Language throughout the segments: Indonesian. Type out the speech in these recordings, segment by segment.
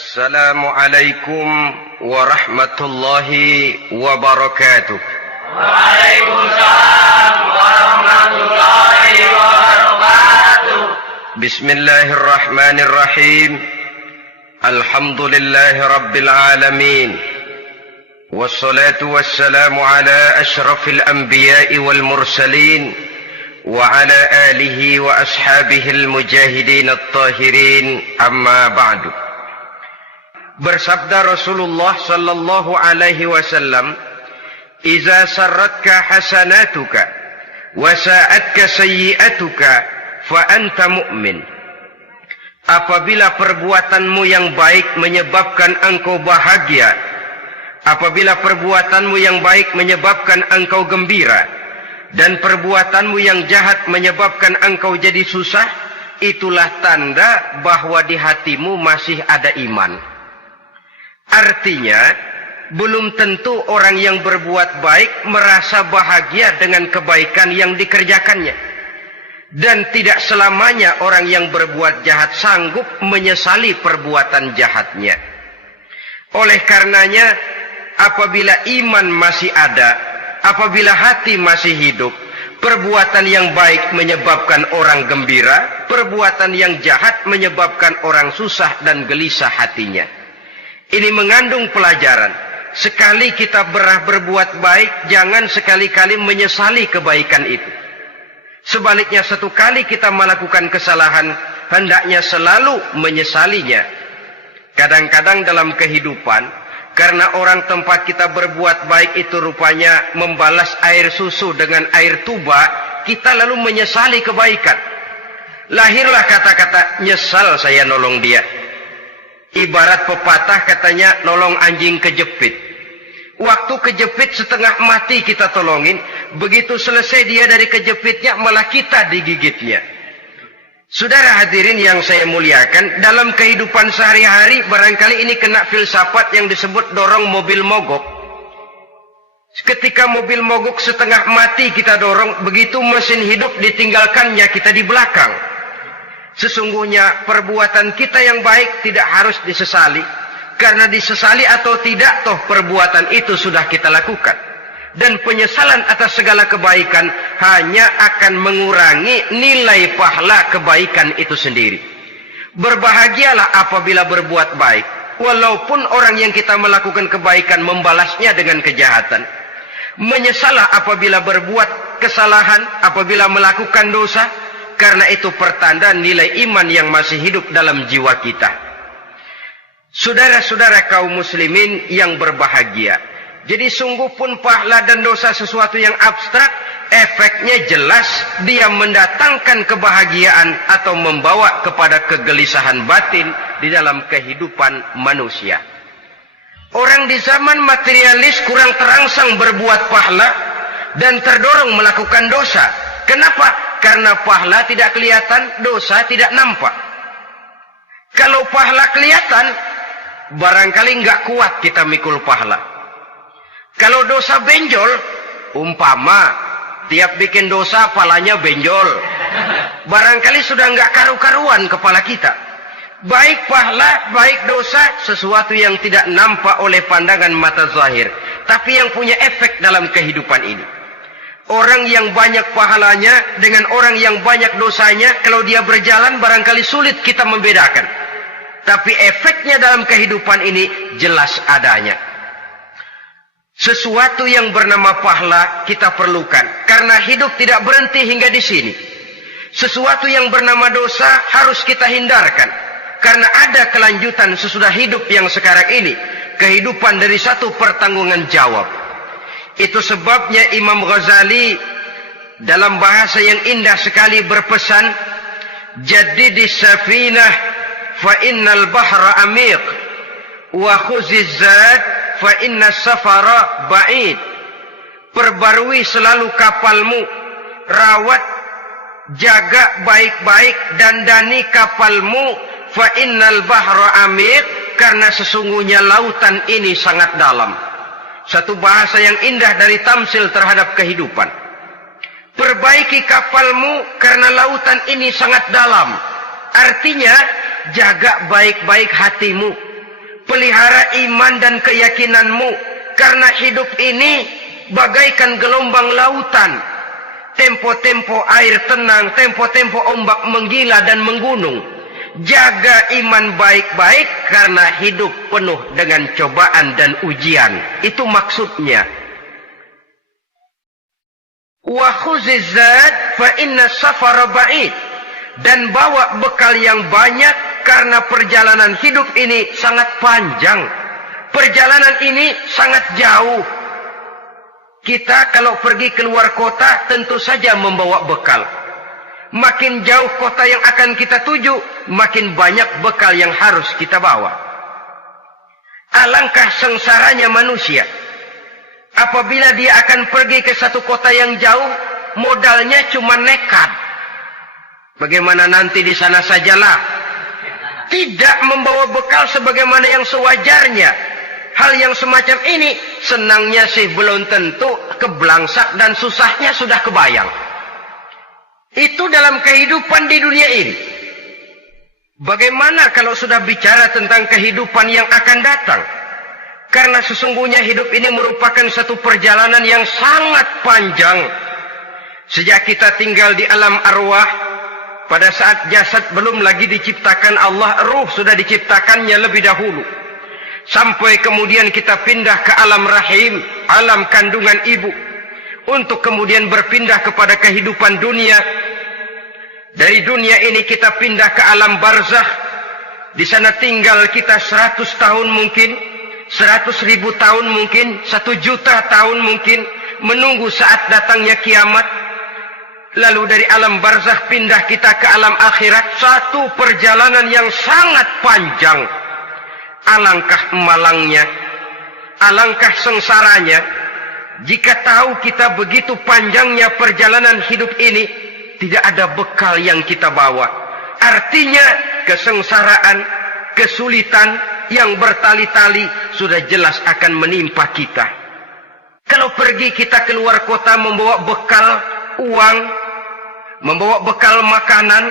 Assalamualaikum warahmatullahi wabarakatuh. Waalaikumsalam warahmatullahi wabarakatuh. Bismillahirrahmanirrahim. Alhamdulillahi rabbil alamin. Wassalatu wassalamu ala ashrafil anbiya'i wal mursalin wa ala alihi wa ashabihil mujahidin at-tahirin, amma ba'du. Bersabda Rasulullah sallallahu alaihi wasallam, "Iza sarratka hasanatuka wa sa'atka sayyi'atuka fa anta mu'min." Apabila perbuatanmu yang baik menyebabkan engkau bahagia, apabila perbuatanmu yang baik menyebabkan engkau gembira, dan perbuatanmu yang jahat menyebabkan engkau jadi susah, itulah tanda bahwa di hatimu masih ada iman. Artinya, belum tentu orang yang berbuat baik merasa bahagia dengan kebaikan yang dikerjakannya. Dan tidak selamanya orang yang berbuat jahat sanggup menyesali perbuatan jahatnya. Oleh karenanya, apabila iman masih ada, apabila hati masih hidup, perbuatan yang baik menyebabkan orang gembira, perbuatan yang jahat menyebabkan orang susah dan gelisah hatinya. Ini mengandung pelajaran. Sekali kita berbuat baik, jangan sekali-kali menyesali kebaikan itu. Sebaliknya, satu kali kita melakukan kesalahan, hendaknya selalu menyesalinya. Kadang-kadang dalam kehidupan, karena orang tempat kita berbuat baik itu rupanya membalas air susu dengan air tuba, kita lalu menyesali kebaikan. Lahirlah kata-kata, "Nyesal saya nolong dia." Ibarat pepatah katanya, nolong anjing kejepit. Waktu kejepit setengah mati kita tolongin, begitu selesai dia dari kejepitnya, malah kita digigitnya. Saudara hadirin yang saya muliakan, dalam kehidupan sehari-hari barangkali ini kena filsafat yang disebut dorong mobil mogok. Ketika mobil mogok setengah mati kita dorong, begitu mesin hidup ditinggalkannya kita di belakang. Sesungguhnya perbuatan kita yang baik tidak harus disesali, karena disesali atau tidak, toh perbuatan itu sudah kita lakukan. Dan penyesalan atas segala kebaikan hanya akan mengurangi nilai pahala kebaikan itu sendiri. Berbahagialah apabila berbuat baik, walaupun orang yang kita melakukan kebaikan membalasnya dengan kejahatan. Menyesalah apabila berbuat kesalahan, apabila melakukan dosa, karena itu pertanda nilai iman yang masih hidup dalam jiwa kita. Saudara-saudara kaum muslimin yang berbahagia, jadi sungguh pun pahala dan dosa sesuatu yang abstrak, efeknya jelas dia mendatangkan kebahagiaan atau membawa kepada kegelisahan batin di dalam kehidupan manusia. Orang di zaman materialis kurang terangsang berbuat pahala dan terdorong melakukan dosa. Kenapa? Karena pahala tidak kelihatan, dosa tidak nampak. Kalau pahala kelihatan, barangkali nggak kuat kita mikul pahala. Kalau dosa benjol, umpama tiap bikin dosa palanya benjol, barangkali sudah nggak karu-karuan kepala kita. Baik pahala, baik dosa, sesuatu yang tidak nampak oleh pandangan mata zahir, tapi yang punya efek dalam kehidupan ini. Orang yang banyak pahalanya dengan orang yang banyak dosanya, kalau dia berjalan barangkali sulit kita membedakan. Tapi efeknya dalam kehidupan ini jelas adanya. Sesuatu yang bernama pahala kita perlukan, karena hidup tidak berhenti hingga di sini. Sesuatu yang bernama dosa harus kita hindarkan, karena ada kelanjutan sesudah hidup yang sekarang ini. Kehidupan dari satu pertanggungan jawab. Itu sebabnya Imam Ghazali dalam bahasa yang indah sekali berpesan, "Jaddidis safinah fa innal bahra amiq wa khuziz zad fa innas safara ba'id." Perbarui selalu kapalmu, rawat, jaga baik-baik, dandani kapalmu, fa innal bahra amiq, karena sesungguhnya lautan ini sangat dalam. Satu bahasa yang indah dari tamsil terhadap kehidupan. Perbaiki kapalmu karena lautan ini sangat dalam. Artinya, jaga baik-baik hatimu. Pelihara iman dan keyakinanmu, karena hidup ini bagaikan gelombang lautan. Tempo-tempo air tenang, tempo-tempo ombak menggila dan menggunung. Jaga iman baik-baik karena hidup penuh dengan cobaan dan ujian. Itu maksudnya. Wa khuziz zad fa inna safara ba'id. Dan bawa bekal yang banyak karena perjalanan hidup ini sangat panjang. Perjalanan ini sangat jauh. Kita kalau pergi keluar kota tentu saja membawa bekal. Makin jauh kota yang akan kita tuju, makin banyak bekal yang harus kita bawa. Alangkah sengsaranya manusia apabila dia akan pergi ke satu kota yang jauh, modalnya cuma nekat. Bagaimana nanti di sana sajalah. Tidak membawa bekal sebagaimana yang sewajarnya. Hal yang semacam ini senangnya sih belum tentu, keblangsak dan susahnya sudah kebayang. Itu dalam kehidupan di dunia ini. Bagaimana kalau sudah bicara tentang kehidupan yang akan datang? Karena sesungguhnya hidup ini merupakan satu perjalanan yang sangat panjang. Sejak kita tinggal di alam arwah, pada saat jasad belum lagi diciptakan Allah, ruh sudah diciptakannya lebih dahulu. Sampai kemudian kita pindah ke alam rahim, alam kandungan ibu. Untuk kemudian berpindah kepada kehidupan dunia. Dari dunia ini kita pindah ke alam barzakh. Di sana tinggal kita 100 tahun mungkin, 100.000 tahun mungkin, 1 juta tahun mungkin, menunggu saat datangnya kiamat. Lalu dari alam barzakh pindah kita ke alam akhirat. Satu perjalanan yang sangat panjang. Alangkah malangnya, alangkah sengsaranya jika tahu kita begitu panjangnya perjalanan hidup ini, tidak ada bekal yang kita bawa. Artinya kesengsaraan, kesulitan yang bertali-tali sudah jelas akan menimpa kita. Kalau pergi kita keluar kota membawa bekal uang, membawa bekal makanan,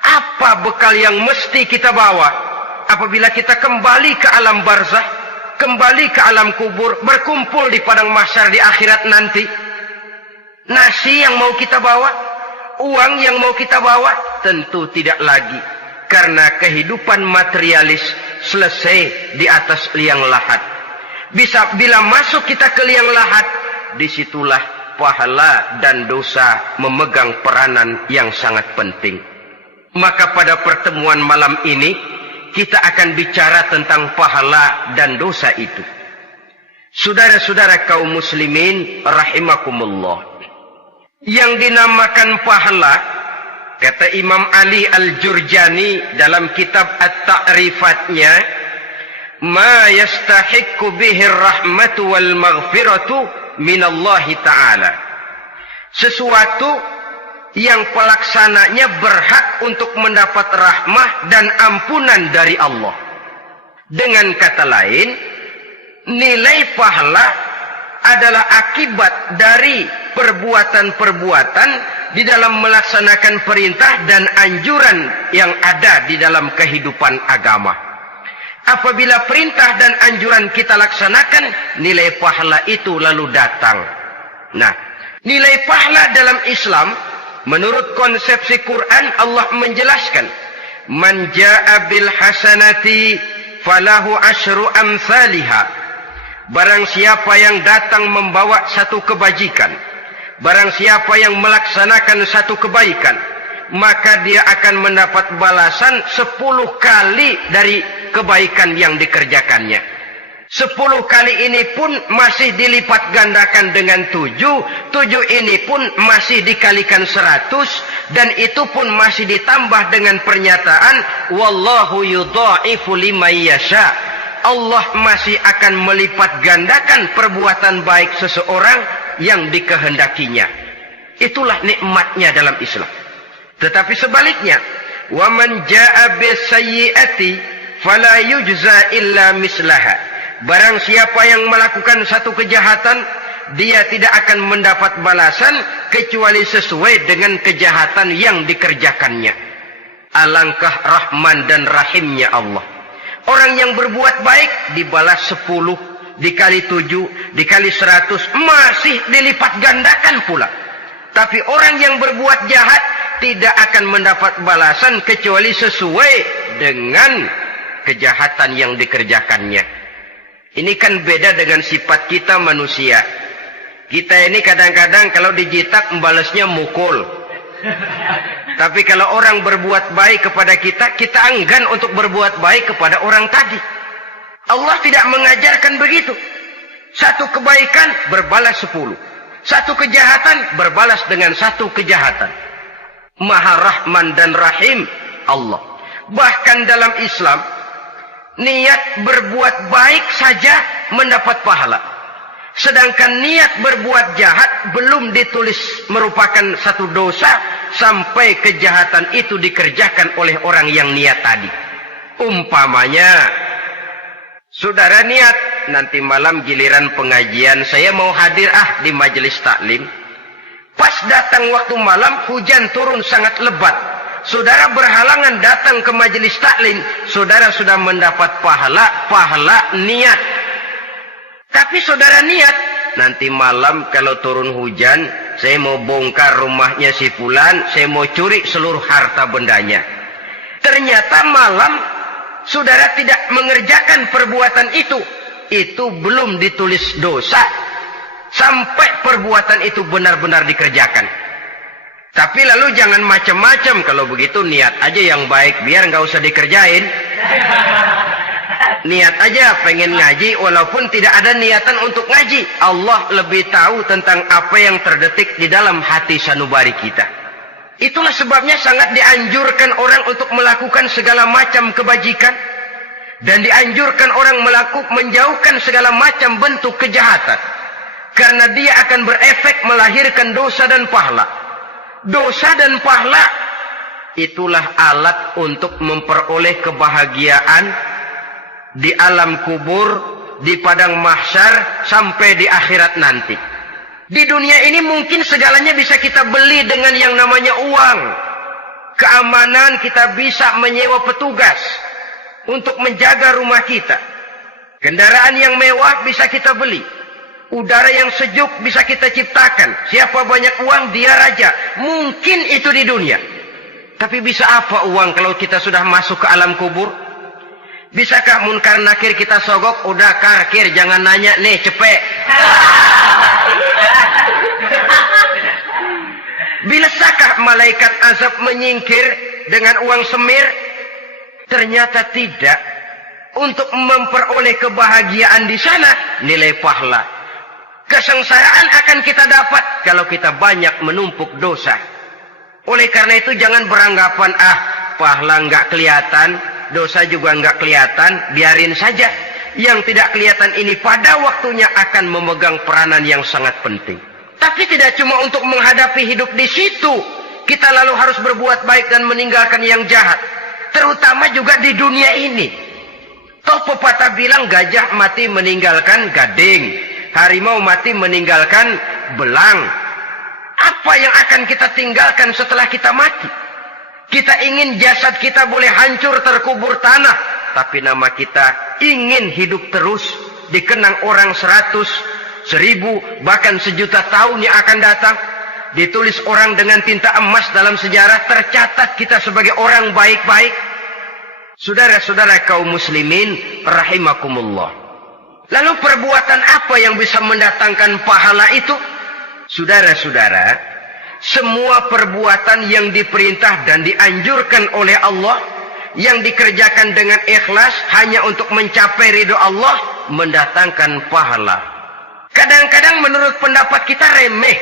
apa bekal yang mesti kita bawa? Apabila kita kembali ke alam barzakh, kembali ke alam kubur, berkumpul di padang mahsyar di akhirat nanti, nasi yang mau kita bawa, uang yang mau kita bawa, tentu tidak lagi. Karena kehidupan materialis selesai di atas liang lahat. Bila masuk kita ke liang lahat, disitulah pahala dan dosa memegang peranan yang sangat penting. Maka pada pertemuan malam ini, kita akan bicara tentang pahala dan dosa itu. Saudara-saudara kaum muslimin rahimakumullah. Yang dinamakan pahala, kata Imam Ali Al-Jurjani dalam kitab At-Ta'rifatnya, ma yastahiqqu bihi ar-rahmatu wal maghfiratu minallahi ta'ala. Sesuatu yang pelaksananya berhak untuk mendapat rahmah dan ampunan dari Allah. Dengan kata lain, nilai pahala adalah akibat dari perbuatan-perbuatan di dalam melaksanakan perintah dan anjuran yang ada di dalam kehidupan agama. Apabila perintah dan anjuran kita laksanakan, nilai pahala itu lalu datang. Nah, nilai pahala dalam Islam, menurut konsepsi Quran, Allah menjelaskan, man jaa bil hasanati falahu asyru amsalihha. Barang siapa yang datang membawa satu kebajikan, barang siapa yang melaksanakan satu kebaikan, maka dia akan mendapat balasan 10 kali dari kebaikan yang dikerjakannya. 10 kali ini pun masih dilipat gandakan dengan 7. 7 ini pun masih dikalikan 100. Dan itu pun masih ditambah dengan pernyataan, wallahu yudha'ifu liman yasha. Allah masih akan melipat gandakan perbuatan baik seseorang yang dikehendakinya. Itulah nikmatnya dalam Islam. Tetapi sebaliknya, wa man jaa'a bisayyi'ati fala yujza illa mislaha. Barang siapa yang melakukan satu kejahatan, dia tidak akan mendapat balasan kecuali sesuai dengan kejahatan yang dikerjakannya. Alangkah rahman dan rahimnya Allah. Orang yang berbuat baik dibalas 10, dikali 7, dikali 100, masih dilipat gandakan pula. Tapi orang yang berbuat jahat tidak akan mendapat balasan kecuali sesuai dengan kejahatan yang dikerjakannya. Ini kan beda dengan sifat kita manusia. Kita ini kadang-kadang kalau dijitak membalasnya mukul. Tapi kalau orang berbuat baik kepada kita, kita enggan untuk berbuat baik kepada orang tadi. Allah tidak mengajarkan begitu. Satu kebaikan berbalas 10. Satu kejahatan berbalas dengan satu kejahatan. Maha Rahman dan Rahim Allah. Bahkan dalam Islam, niat berbuat baik saja mendapat pahala. Sedangkan niat berbuat jahat belum ditulis merupakan satu dosa sampai kejahatan itu dikerjakan oleh orang yang niat tadi. Umpamanya, saudara niat, nanti malam giliran pengajian saya mau hadir di majelis taklim. Pas datang waktu malam, hujan turun sangat lebat. Saudara berhalangan datang ke majelis taklim, saudara sudah mendapat pahala niat. Tapi saudara niat, nanti malam kalau turun hujan, saya mau bongkar rumahnya si fulan, saya mau curi seluruh harta bendanya. Ternyata malam saudara tidak mengerjakan perbuatan itu belum ditulis dosa sampai perbuatan itu benar-benar dikerjakan. Tapi lalu jangan macam-macam, kalau begitu niat aja yang baik biar nggak usah dikerjain. Niat aja pengen ngaji walaupun tidak ada niatan untuk ngaji. Allah lebih tahu tentang apa yang terdetik di dalam hati sanubari kita. Itulah sebabnya sangat dianjurkan orang untuk melakukan segala macam kebajikan. Dan dianjurkan orang menjauhkan segala macam bentuk kejahatan. Karena dia akan berefek melahirkan dosa dan pahala. Dosa dan pahala itulah alat untuk memperoleh kebahagiaan di alam kubur, di padang mahsyar, sampai di akhirat nanti. Di dunia ini mungkin segalanya bisa kita beli dengan yang namanya uang. Keamanan kita bisa menyewa petugas untuk menjaga rumah kita. Kendaraan yang mewah bisa kita beli. Udara yang sejuk bisa kita ciptakan. Siapa banyak uang, dia raja. Mungkin itu di dunia. Tapi bisa apa uang kalau kita sudah masuk ke alam kubur? Bisakah munkar nakir kita sogok? Udah karkir, jangan nanya nih, cepet. Bisakah malaikat azab menyingkir dengan uang semir? Ternyata tidak. Untuk memperoleh kebahagiaan di sana, nilai pahala. Kesengsaraan akan kita dapat kalau kita banyak menumpuk dosa. Oleh karena itu jangan beranggapan, pahala nggak kelihatan, dosa juga nggak kelihatan, biarin saja. Yang tidak kelihatan ini pada waktunya akan memegang peranan yang sangat penting. Tapi tidak cuma untuk menghadapi hidup di situ, kita lalu harus berbuat baik dan meninggalkan yang jahat. Terutama juga di dunia ini. Toh pepatah bilang gajah mati meninggalkan gading, harimau mati meninggalkan belang. Apa yang akan kita tinggalkan setelah kita mati? Kita ingin jasad kita boleh hancur terkubur tanah, tapi nama kita ingin hidup terus, dikenang orang 100, 1000, bahkan 1.000.000 tahun yang akan datang. Ditulis orang dengan tinta emas dalam sejarah, tercatat kita sebagai orang baik-baik. Saudara-saudara kaum muslimin rahimakumullah. Lalu perbuatan apa yang bisa mendatangkan pahala itu? Saudara-saudara, semua perbuatan yang diperintah dan dianjurkan oleh Allah, yang dikerjakan dengan ikhlas hanya untuk mencapai ridho Allah, mendatangkan pahala. Kadang-kadang menurut pendapat kita remeh,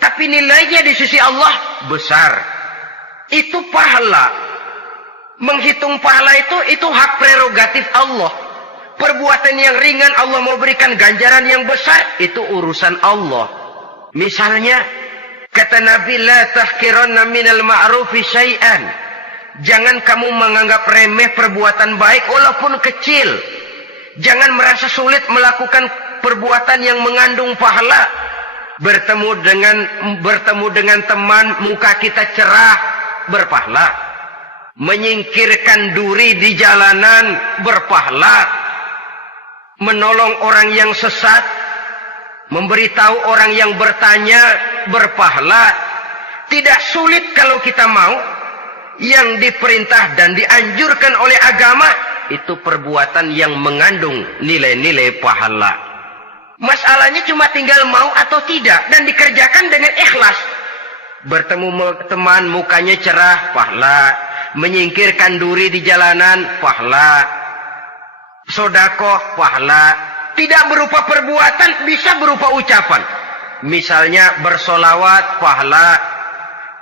tapi nilainya di sisi Allah besar. Itu pahala. Menghitung pahala itu hak prerogatif Allah. Perbuatan yang ringan Allah mau berikan ganjaran yang besar, itu urusan Allah. Misalnya, kata Nabi, la tahkiranna minal ma'rufi syai'an. Jangan kamu menganggap remeh perbuatan baik walaupun kecil. Jangan merasa sulit melakukan perbuatan yang mengandung pahala. Bertemu dengan teman, muka kita cerah, berpahala. menyingkirkan duri di jalanan berpahala, menolong orang yang sesat, memberitahu orang yang bertanya berpahala. Tidak sulit kalau kita mau. Yang diperintah dan dianjurkan oleh agama itu perbuatan yang mengandung nilai-nilai pahala. Masalahnya cuma tinggal mau atau tidak dan dikerjakan dengan ikhlas. Bertemu teman mukanya cerah, pahala. Menyingkirkan duri di jalanan, pahala. Sodakoh, pahala. Tidak berupa perbuatan, bisa berupa ucapan. Misalnya bersolawat, pahala.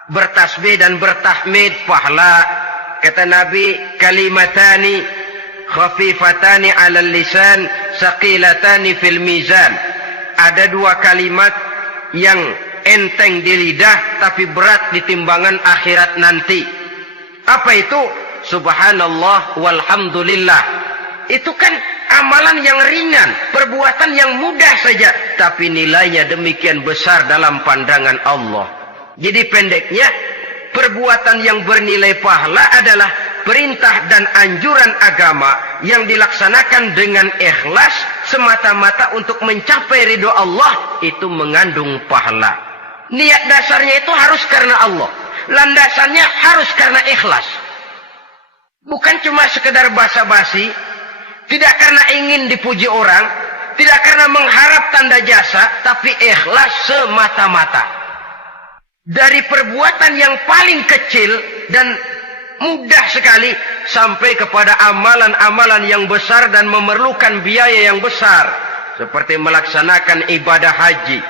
Bertasbih dan bertahmid, pahala. Kata Nabi, kalimatani khafifatani 'alal lisan, saqilatani fil mizan. Ada dua kalimat yang enteng di lidah tapi berat di timbangan akhirat nanti. Apa itu? Subhanallah walhamdulillah. Itu kan amalan yang ringan, perbuatan yang mudah saja, tapi nilainya demikian besar dalam pandangan Allah. Jadi pendeknya, perbuatan yang bernilai pahala adalah perintah dan anjuran agama yang dilaksanakan dengan ikhlas semata-mata untuk mencapai ridho Allah, itu mengandung pahala. Niat dasarnya itu harus karena Allah. Landasannya harus karena ikhlas. Bukan cuma sekedar basa-basi, tidak karena ingin dipuji orang, tidak karena mengharap tanda jasa, tapi ikhlas semata-mata. Dari perbuatan yang paling kecil dan mudah sekali sampai kepada amalan-amalan yang besar dan memerlukan biaya yang besar, seperti melaksanakan ibadah haji,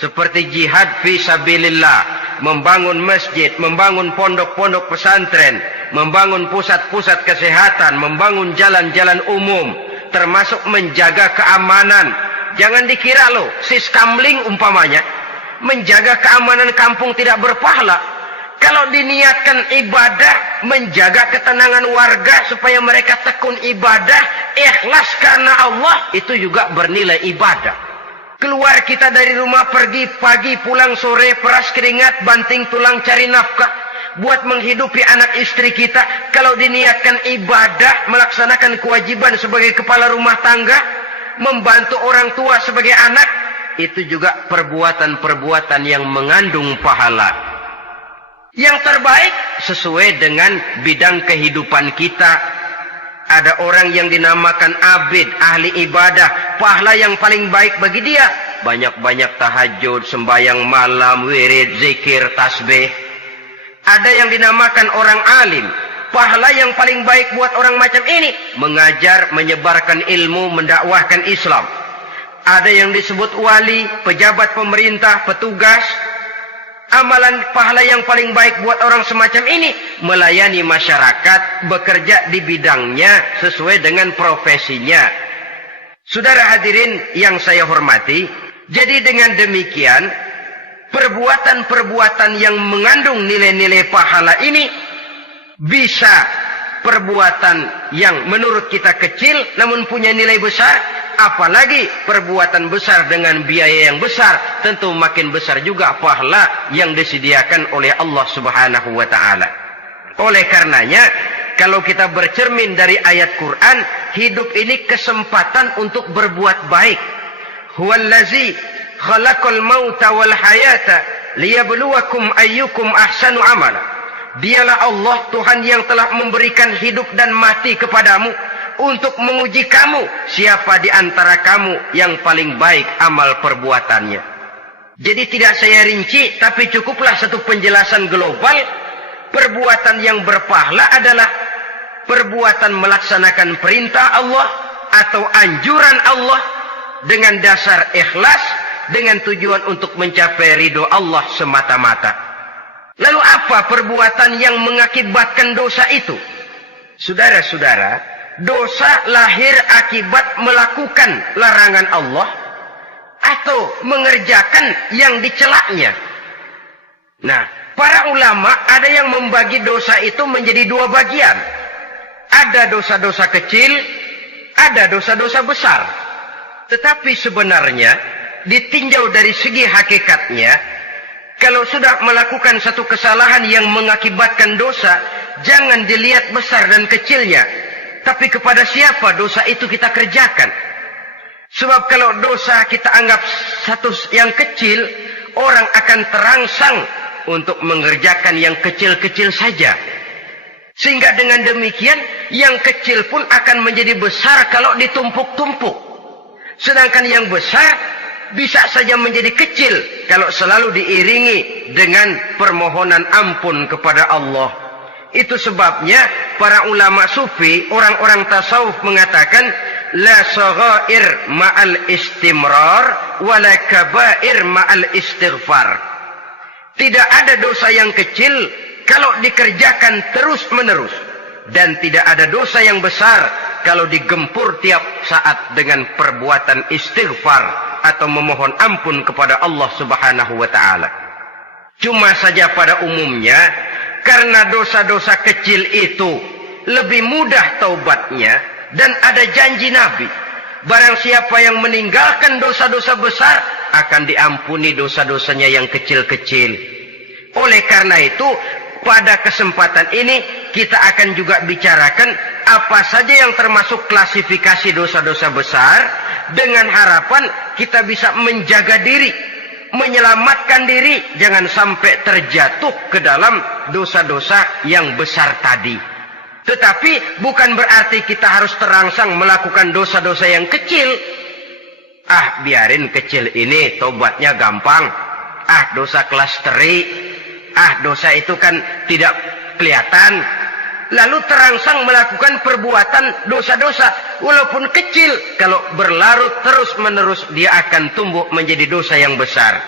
seperti jihad fi sabilillah, membangun masjid, membangun pondok-pondok pesantren, membangun pusat-pusat kesehatan, membangun jalan-jalan umum, termasuk menjaga keamanan. Jangan dikira loh, siskamling umpamanya, menjaga keamanan kampung tidak berpahala. Kalau diniatkan ibadah, menjaga ketenangan warga supaya mereka tekun ibadah, ikhlas karena Allah, itu juga bernilai ibadah. Keluar kita dari rumah, pergi pagi, pulang sore, peras keringat, banting tulang cari nafkah buat menghidupi anak istri kita. Kalau diniatkan ibadah, melaksanakan kewajiban sebagai kepala rumah tangga, membantu orang tua sebagai anak, itu juga perbuatan-perbuatan yang mengandung pahala. Yang terbaik sesuai dengan bidang kehidupan kita. Ada orang yang dinamakan abid, ahli ibadah, pahala yang paling baik bagi dia banyak-banyak tahajud, sembahyang malam, wirid, zikir, tasbih. Ada yang dinamakan orang alim, pahala yang paling baik buat orang macam ini mengajar, menyebarkan ilmu, mendakwahkan Islam. Ada yang disebut wali, pejabat pemerintah, petugas. Amalan pahala yang paling baik buat orang semacam ini melayani masyarakat, bekerja di bidangnya sesuai dengan profesinya. Saudara hadirin yang saya hormati, jadi dengan demikian perbuatan-perbuatan yang mengandung nilai-nilai pahala ini bisa perbuatan yang menurut kita kecil namun punya nilai besar. Apalagi perbuatan besar dengan biaya yang besar, tentu makin besar juga pahala yang disediakan oleh Allah Subhanahu wa ta'ala. Oleh karenanya, kalau kita bercermin dari ayat Quran, hidup ini kesempatan untuk berbuat baik. Huwallazi khalaqal mauta wal hayata liyabluwakum ayyukum ahsanu amala. Dialah Allah, Tuhan yang telah memberikan hidup dan mati kepadamu untuk menguji kamu, siapa di antara kamu yang paling baik amal perbuatannya. Jadi tidak saya rinci, tapi cukuplah satu penjelasan global. Perbuatan yang berpahala adalah perbuatan melaksanakan perintah Allah atau anjuran Allah dengan dasar ikhlas, dengan tujuan untuk mencapai ridho Allah semata-mata. Lalu apa perbuatan yang mengakibatkan dosa itu? Saudara-saudara, dosa lahir akibat melakukan larangan Allah atau mengerjakan yang dicelaknya. Nah, para ulama ada yang membagi dosa itu menjadi dua bagian. Ada dosa-dosa kecil, ada dosa-dosa besar. Tetapi sebenarnya ditinjau dari segi hakikatnya, kalau sudah melakukan satu kesalahan yang mengakibatkan dosa, jangan dilihat besar dan kecilnya, tapi kepada siapa dosa itu kita kerjakan. Sebab kalau dosa kita anggap satu yang kecil, orang akan terangsang untuk mengerjakan yang kecil-kecil saja. Sehingga dengan demikian, yang kecil pun akan menjadi besar kalau ditumpuk-tumpuk. Sedangkan yang besar bisa saja menjadi kecil kalau selalu diiringi dengan permohonan ampun kepada Allah. Itu sebabnya para ulama sufi, orang-orang tasawuf mengatakan, la saghair ma'al istimrar wala kabair ma'al istighfar. Tidak ada dosa yang kecil kalau dikerjakan terus-menerus, dan tidak ada dosa yang besar kalau digempur tiap saat dengan perbuatan istighfar atau memohon ampun kepada Allah Subhanahu wa taala. Cuma saja pada umumnya, karena dosa-dosa kecil itu lebih mudah taubatnya, dan ada janji Nabi, barang siapa yang meninggalkan dosa-dosa besar akan diampuni dosa-dosanya yang kecil-kecil. Oleh karena itu, pada kesempatan ini kita akan juga bicarakan apa saja yang termasuk klasifikasi dosa-dosa besar, dengan harapan kita bisa menjaga diri, menyelamatkan diri, jangan sampai terjatuh ke dalam dosa-dosa yang besar tadi. Tetapi bukan berarti kita harus terangsang melakukan dosa-dosa yang kecil. Ah, biarin kecil ini, tobatnya gampang. Ah, dosa kelas teri. Ah, dosa itu kan tidak kelihatan. Lalu terangsang melakukan perbuatan dosa-dosa, walaupun kecil, kalau berlarut terus-menerus dia akan tumbuh menjadi dosa yang besar.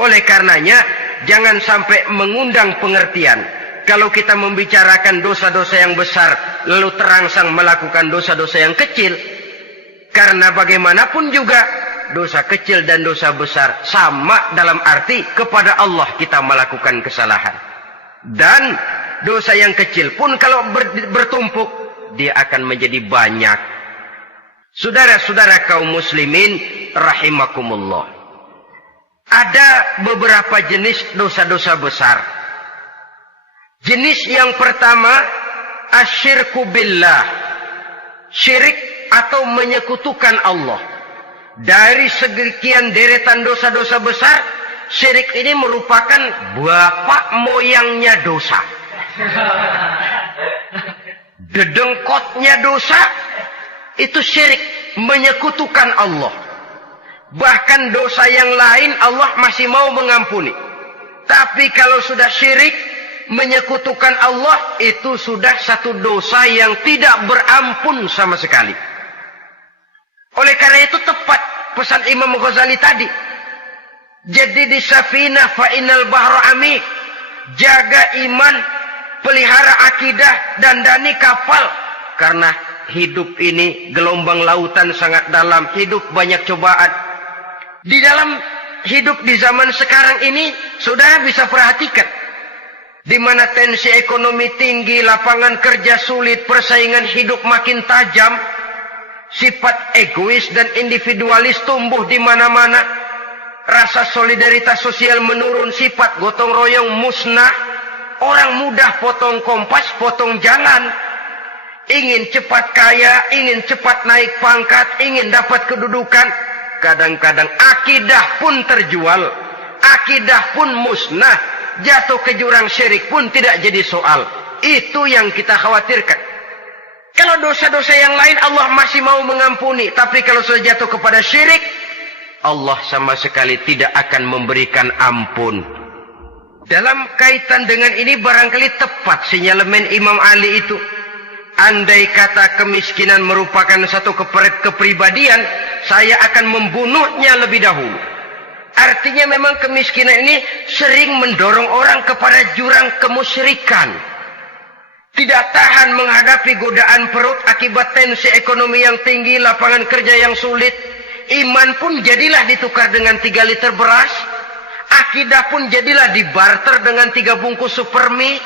Oleh karenanya, jangan sampai mengundang pengertian kalau kita membicarakan dosa-dosa yang besar, lalu terangsang melakukan dosa-dosa yang kecil. Karena bagaimanapun juga, dosa kecil dan dosa besar sama dalam arti kepada Allah kita melakukan kesalahan. Dan dosa yang kecil pun kalau bertumpuk, dia akan menjadi banyak. Saudara-saudara kaum muslimin rahimakumullah, ada beberapa jenis dosa-dosa besar. Jenis yang pertama, asyirku billah, syirik atau menyekutukan Allah. Dari sekian deretan dosa-dosa besar, syirik ini merupakan bapak moyangnya dosa. Dedengkotnya dosa, itu syirik, menyekutukan Allah. Bahkan dosa yang lain Allah masih mau mengampuni. Tapi kalau sudah syirik, menyekutukan Allah, itu sudah satu dosa yang tidak berampun sama sekali. Oleh karena itu tepat pesan Imam Ghazali tadi. Jadi di safinah fa'inal bahra amik. Jaga iman, pelihara akidah, dandani kapal. Karena hidup ini gelombang lautan sangat dalam, hidup banyak cobaan. Di dalam hidup di zaman sekarang ini, saudara bisa perhatikan, di mana tensi ekonomi tinggi, lapangan kerja sulit, persaingan hidup makin tajam, sifat egois dan individualis tumbuh di mana-mana, rasa solidaritas sosial menurun, sifat gotong royong musnah, orang mudah potong kompas, potong jalan, ingin cepat kaya, ingin cepat naik pangkat, ingin dapat kedudukan. Kadang-kadang akidah pun terjual, akidah pun musnah, jatuh ke jurang syirik pun tidak jadi soal. Itu yang kita khawatirkan. Kalau dosa-dosa yang lain Allah masih mau mengampuni, tapi kalau sudah jatuh kepada syirik, Allah sama sekali tidak akan memberikan ampun. Dalam kaitan dengan ini barangkali tepat sinyalemen Imam Ali itu. Andai kata kemiskinan merupakan satu kepribadian, saya akan membunuhnya lebih dahulu. Artinya memang kemiskinan ini sering mendorong orang kepada jurang kemusyrikan. Tidak tahan menghadapi godaan perut akibat tensi ekonomi yang tinggi, lapangan kerja yang sulit. Iman pun jadilah ditukar dengan 3 liter beras. Akidah pun jadilah dibarter dengan 3 bungkus supermi,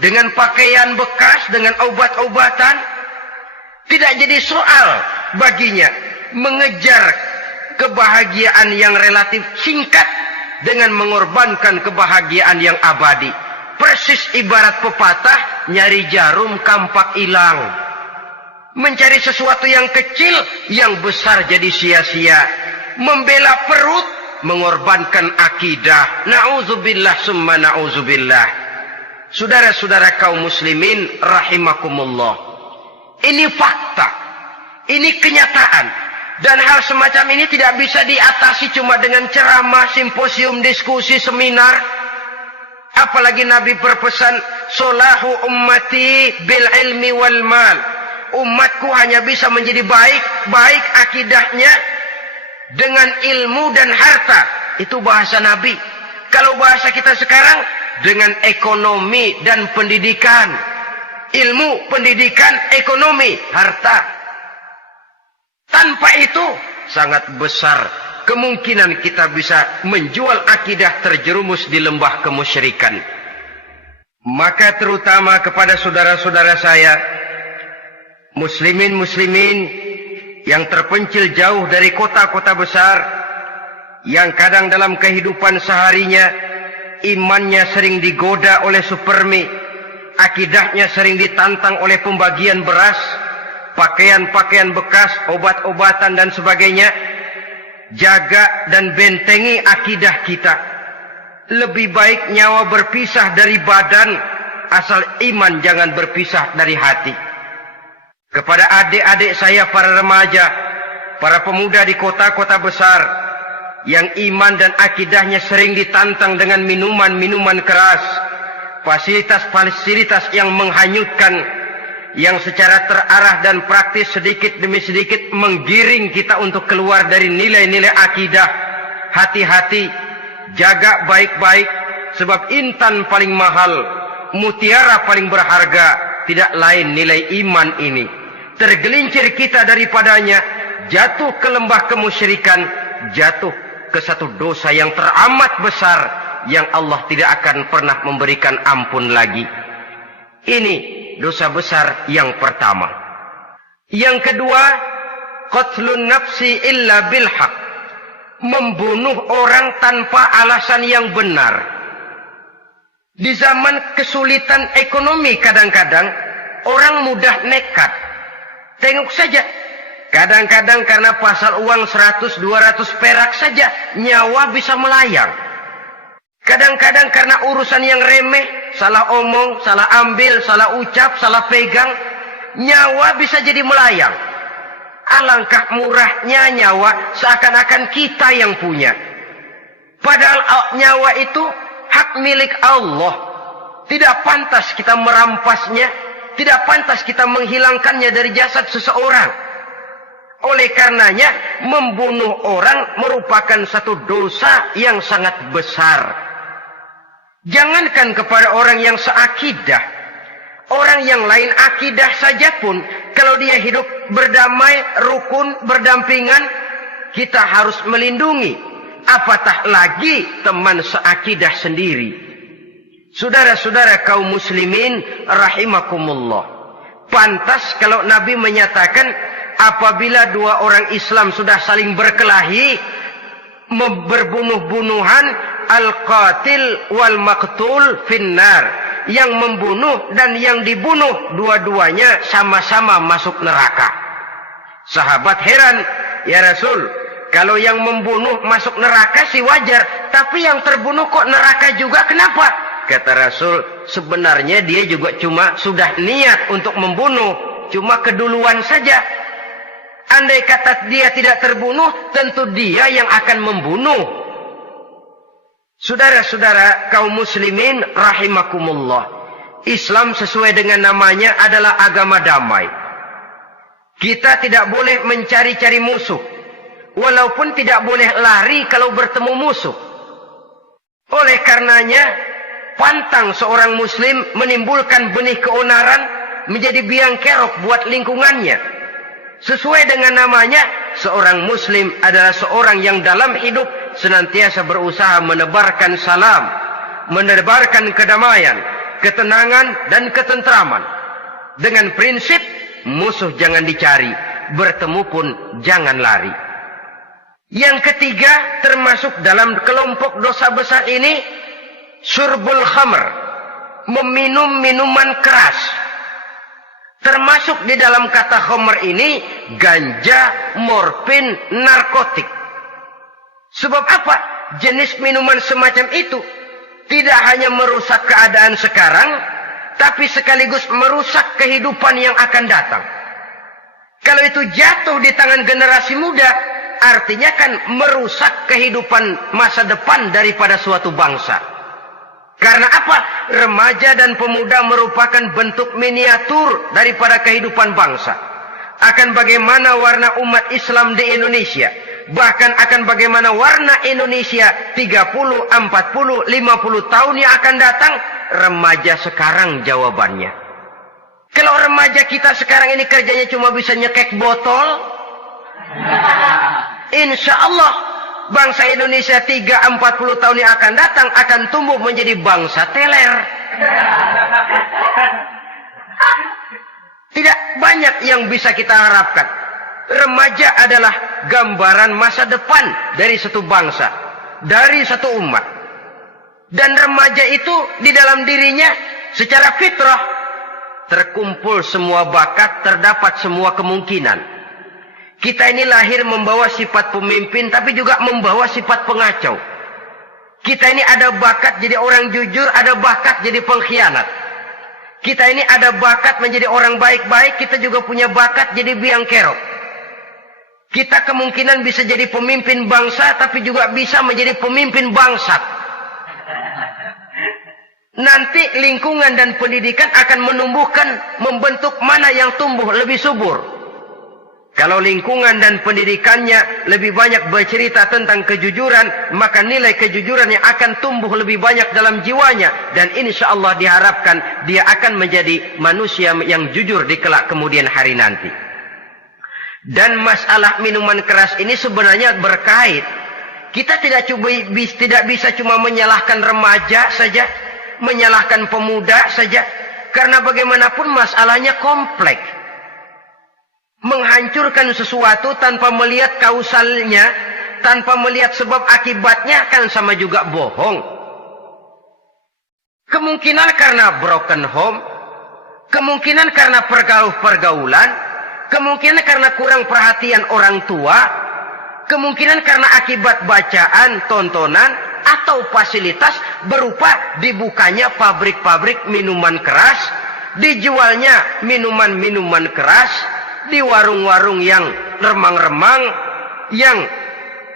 dengan pakaian bekas, dengan obat-obatan. Tidak jadi soal baginya mengejar kebahagiaan yang relatif singkat dengan mengorbankan kebahagiaan yang abadi. Persis ibarat pepatah, nyari jarum kampak hilang. Mencari sesuatu yang kecil, yang besar jadi sia-sia. Membela perut, mengorbankan akidah. Na'udzubillah summa na'udzubillah. Saudara-saudara kaum muslimin rahimakumullah. Ini fakta. Ini kenyataan. Dan hal semacam ini tidak bisa diatasi cuma dengan ceramah, simposium, diskusi, seminar. Apalagi Nabi berpesan, solahu ummati bil ilmi wal mal. Umatku hanya bisa menjadi baik akidahnya dengan ilmu dan harta. Itu bahasa Nabi. Kalau bahasa kita sekarang, dengan ekonomi dan pendidikan. Ilmu, pendidikan, ekonomi, harta. Tanpa itu, sangat besar kemungkinan kita bisa menjual akidah terjerumus di lembah kemusyrikan. Maka terutama kepada saudara-saudara saya, muslimin yang terpencil jauh dari kota-kota besar, yang kadang dalam kehidupan seharinya imannya sering digoda oleh supermi, akidahnya sering ditantang oleh pembagian beras, pakaian-pakaian bekas, obat-obatan dan sebagainya. Jaga dan bentengi akidah kita. Lebih baik nyawa berpisah dari badan, asal iman jangan berpisah dari hati. Kepada adik-adik saya para remaja, para pemuda di kota-kota besar, yang iman dan akidahnya sering ditantang dengan minuman-minuman keras, fasilitas-fasilitas yang menghanyutkan, yang secara terarah dan praktis sedikit demi sedikit menggiring kita untuk keluar dari nilai-nilai akidah. Hati-hati, jaga baik-baik, sebab intan paling mahal, mutiara paling berharga, tidak lain nilai iman ini. Tergelincir kita daripadanya, jatuh ke lembah kemusyrikan, jatuh ke satu dosa yang teramat besar, yang Allah tidak akan pernah memberikan ampun lagi. Ini dosa besar yang pertama. Yang kedua, qatlun nafsi illa bilhaq. Membunuh orang tanpa alasan yang benar. Di zaman kesulitan ekonomi kadang-kadang orang mudah nekat. Tengok saja. Kadang-kadang karena pasal uang 100-200 perak saja nyawa bisa melayang. Kadang-kadang karena urusan yang remeh, salah omong, salah ambil, salah ucap, salah pegang, nyawa bisa jadi melayang. Alangkah murahnya nyawa, seakan-akan kita yang punya. Padahal nyawa itu hak milik Allah. Tidak pantas kita merampasnya, tidak pantas kita menghilangkannya dari jasad seseorang. Oleh karenanya, membunuh orang merupakan satu dosa yang sangat besar. Jangankan kepada orang yang seakidah, orang yang lain akidah saja pun, kalau dia hidup berdamai, rukun, berdampingan, kita harus melindungi. Apatah lagi teman seakidah sendiri. Saudara-saudara kaum muslimin rahimakumullah. Pantas kalau Nabi menyatakan, apabila dua orang Islam sudah saling berkelahi, berbunuh-bunuhan, al-qatil wal maqtul finnar. Yang membunuh dan yang dibunuh, dua-duanya sama-sama masuk neraka. Sahabat heran, ya Rasul, kalau yang membunuh masuk neraka sih wajar, tapi yang terbunuh kok neraka juga, kenapa? Kata Rasul, sebenarnya dia juga cuma sudah niat untuk membunuh, cuma keduluan saja. Andai kata dia tidak terbunuh, tentu dia yang akan membunuh. Saudara-saudara kaum muslimin rahimakumullah, Islam sesuai dengan namanya adalah agama damai. Kita tidak boleh mencari-cari musuh, walaupun tidak boleh lari kalau bertemu musuh. Oleh karenanya, pantang seorang muslim menimbulkan benih keonaran menjadi biang kerok buat lingkungannya. Sesuai dengan namanya, seorang muslim adalah seorang yang dalam hidup senantiasa berusaha menebarkan salam, menebarkan kedamaian, ketenangan dan ketentraman. Dengan prinsip, musuh jangan dicari, bertemu pun jangan lari. Yang ketiga, termasuk dalam kelompok dosa besar ini, syurbul khamr, meminum minuman keras. Termasuk di dalam kata khamr ini ganja, morfin, narkotik. Sebab apa? Jenis minuman semacam itu tidak hanya merusak keadaan sekarang, tapi sekaligus merusak kehidupan yang akan datang. Kalau itu jatuh di tangan generasi muda, artinya kan merusak kehidupan masa depan daripada suatu bangsa. Karena apa? Remaja dan pemuda merupakan bentuk miniatur daripada kehidupan bangsa. Akan bagaimana warna umat Islam di Indonesia. Bahkan akan bagaimana warna Indonesia 30, 40, 50 tahun yang akan datang. Remaja sekarang jawabannya. Kalau remaja kita sekarang ini kerjanya cuma bisa nyekek botol, insya Allah bangsa Indonesia 30-40 tahun yang akan datang akan tumbuh menjadi bangsa teler. Tidak banyak yang bisa kita harapkan. Remaja adalah gambaran masa depan dari satu bangsa, dari satu umat. Dan remaja itu di dalam dirinya secara fitrah terkumpul semua bakat, terdapat semua kemungkinan. Kita ini lahir membawa sifat pemimpin, tapi juga membawa sifat pengacau. Kita ini ada bakat jadi orang jujur, ada bakat jadi pengkhianat. Kita ini ada bakat menjadi orang baik-baik, kita juga punya bakat jadi biang kerok. Kita kemungkinan bisa jadi pemimpin bangsa, tapi juga bisa menjadi pemimpin bangsat. Nanti lingkungan dan pendidikan akan menumbuhkan, membentuk mana yang tumbuh lebih subur. Kalau lingkungan dan pendidikannya lebih banyak bercerita tentang kejujuran, maka nilai kejujuran yang akan tumbuh lebih banyak dalam jiwanya. Dan insya Allah diharapkan dia akan menjadi manusia yang jujur di kelak kemudian hari nanti. Dan masalah minuman keras ini sebenarnya berkait. Kita tidak bisa cuma menyalahkan remaja saja, menyalahkan pemuda saja. Karena bagaimanapun masalahnya kompleks. Menghancurkan sesuatu tanpa melihat kausalnya, tanpa melihat sebab akibatnya kan sama juga bohong. Kemungkinan karena broken home, kemungkinan karena pergaulan, kemungkinan karena kurang perhatian orang tua, kemungkinan karena akibat bacaan, tontonan, atau fasilitas berupa dibukanya pabrik-pabrik minuman keras, dijualnya minuman-minuman keras, di warung-warung yang remang-remang, yang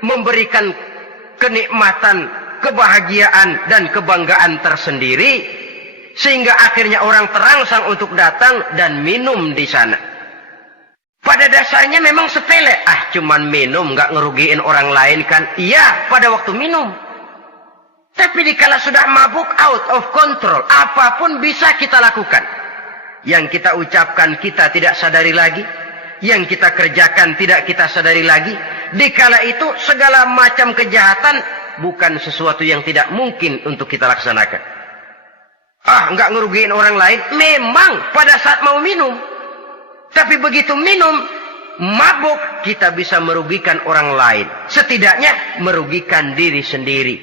memberikan kenikmatan, kebahagiaan, dan kebanggaan tersendiri, sehingga akhirnya orang terangsang untuk datang dan minum di sana. Pada dasarnya memang sepele, cuman minum, nggak ngerugiin orang lain kan? Iya, pada waktu minum. Tapi dikala sudah mabuk, out of control, apapun bisa kita lakukan. Yang kita ucapkan kita tidak sadari lagi, yang kita kerjakan tidak kita sadari lagi. Dikala itu segala macam kejahatan bukan sesuatu yang tidak mungkin untuk kita laksanakan. Nggak ngerugiin orang lain, memang pada saat mau minum. Tapi begitu minum, mabuk, kita bisa merugikan orang lain. Setidaknya merugikan diri sendiri.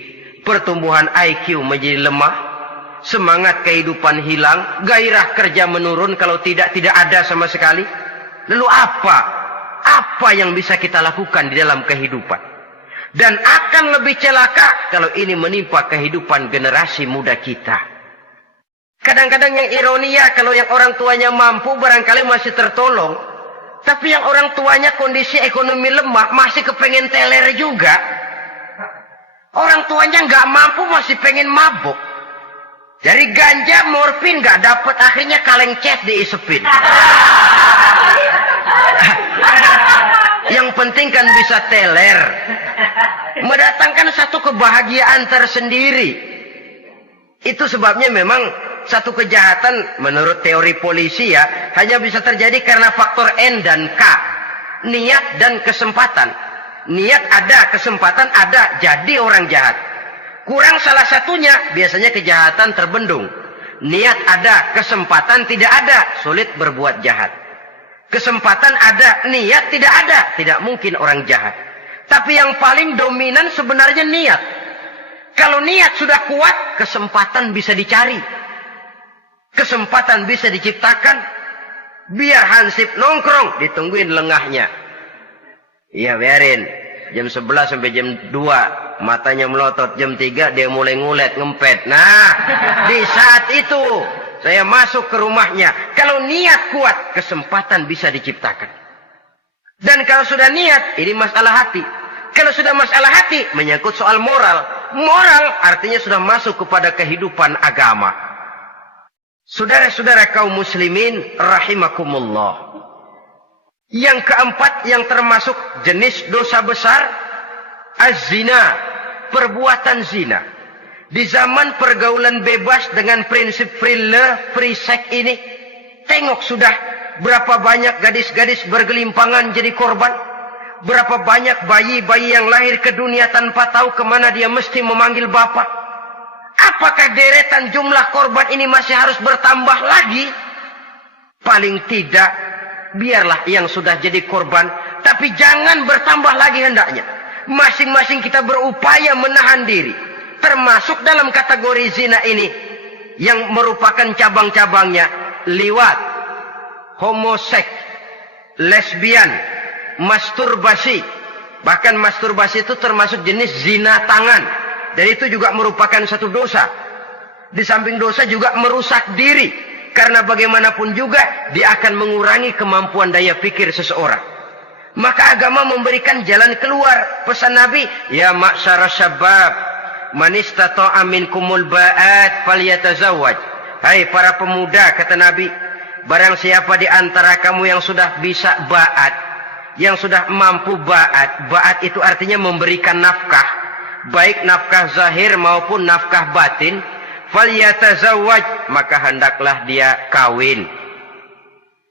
Pertumbuhan IQ menjadi lemah, semangat kehidupan hilang, gairah kerja menurun, kalau tidak ada sama sekali. Lalu apa? Apa yang bisa kita lakukan di dalam kehidupan? Dan akan lebih celaka kalau ini menimpa kehidupan generasi muda kita. Kadang-kadang yang ironi ya, kalau yang orang tuanya mampu barangkali masih tertolong. Tapi yang orang tuanya kondisi ekonomi lemah masih kepengen teler juga. Orang tuanya nggak mampu masih pengen mabuk. Dari ganja, morfin nggak dapat, akhirnya kaleng cet diisepin. Yang penting kan bisa teler. Mendatangkan satu kebahagiaan tersendiri. Itu sebabnya memang satu kejahatan menurut teori polisi ya, hanya bisa terjadi karena faktor N dan K. Niat dan kesempatan. Niat ada, kesempatan ada, jadi orang jahat. Kurang salah satunya, biasanya kejahatan terbendung. Niat ada, kesempatan tidak ada, sulit berbuat jahat. Kesempatan ada, niat tidak ada, tidak mungkin orang jahat. Tapi yang paling dominan sebenarnya niat. Kalau niat sudah kuat, kesempatan bisa dicari. kesempatan bisa diciptakan, biar Hansip nongkrong, ditungguin lengahnya. Iya biarin, jam 11 sampai jam 2, matanya melotot, jam 3 dia mulai ngulet, ngempet. Nah, di saat itu saya masuk ke rumahnya. Kalau niat kuat, kesempatan bisa diciptakan. Dan kalau sudah niat, ini masalah hati. Kalau sudah masalah hati, menyangkut soal moral. Moral artinya sudah masuk kepada kehidupan agama. Saudara-saudara kaum muslimin rahimakumullah. Yang keempat yang termasuk jenis dosa besar, az-zina, perbuatan zina. Di zaman pergaulan bebas dengan prinsip free love, free sex ini, tengok sudah berapa banyak gadis-gadis bergelimpangan jadi korban. Berapa banyak bayi-bayi yang lahir ke dunia tanpa tahu kemana dia mesti memanggil bapak. Apakah deretan jumlah korban ini masih harus bertambah lagi? Paling tidak, biarlah yang sudah jadi korban, tapi jangan bertambah lagi hendaknya. Masing-masing kita berupaya menahan diri. Termasuk dalam kategori zina ini, yang merupakan cabang-cabangnya, liwat, homoseks, lesbian, masturbasi. Bahkan masturbasi itu termasuk jenis zina tangan. Dan itu juga merupakan satu dosa. Di samping dosa juga merusak diri. Karena bagaimanapun juga dia akan mengurangi kemampuan daya pikir seseorang. Maka agama memberikan jalan keluar. Pesan Nabi, ya ma'syara syabab, man istata'a minkumul ba'at falyatazawwaj. Hai para pemuda, kata Nabi, barang siapa di antara kamu yang sudah bisa ba'at, yang sudah mampu ba'at. Ba'at itu artinya memberikan nafkah, baik nafkah zahir maupun nafkah batin. Falyatazawwaj, maka hendaklah dia kawin.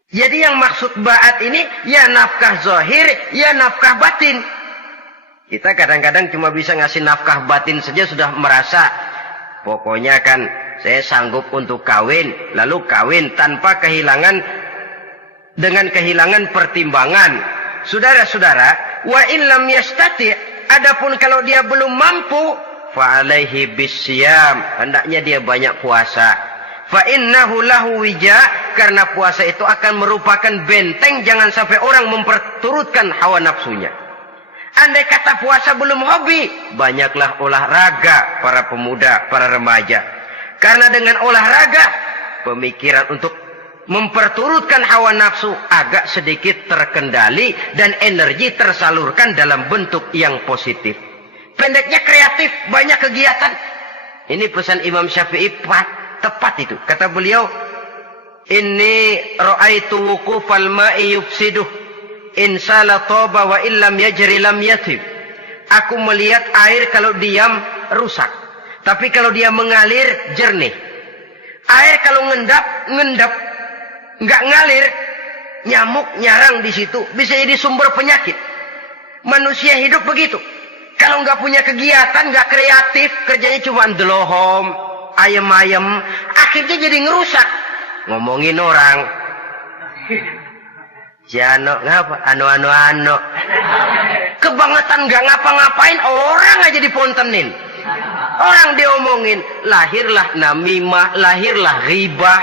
Jadi yang maksud ba'at ini ya nafkah zahir, ya nafkah batin. Kita kadang-kadang cuma bisa ngasih nafkah batin saja sudah merasa pokoknya kan saya sanggup untuk kawin, lalu kawin tanpa kehilangan, dengan kehilangan pertimbangan. Saudara-saudara, wa in lam yastati, adapun kalau dia belum mampu, fa alaihi bisyam, hendaknya dia banyak puasa. Fa innahu lahu wija, karena puasa itu akan merupakan benteng jangan sampai orang memperturutkan hawa nafsunya. Andai kata puasa belum hobi, banyaklah olahraga para pemuda, para remaja. Karena dengan olahraga, pemikiran untuk memperturutkan hawa nafsu agak sedikit terkendali dan energi tersalurkan dalam bentuk yang positif. Pendeknya kreatif, banyak kegiatan. Ini pesan Imam Syafi'i tepat itu. Kata beliau, inni ra'aitu wuqufal ma'i yufsiduh, insala toba wa illam yajri lam yatib. Aku melihat air kalau diam rusak, tapi kalau dia mengalir jernih. Air kalau ngendap, nggak ngalir, nyamuk nyarang di situ, bisa jadi sumber penyakit. Manusia hidup begitu. Kalau nggak punya kegiatan, nggak kreatif, kerjanya cuma delohom, ayam-ayam, akhirnya jadi ngerusak. Ngomongin orang, Jano ngapa? Ano. Kebangetan nggak ngapa-ngapain, orang aja dipontenin. Orang diomongin, lahirlah namimah, lahirlah ghibah.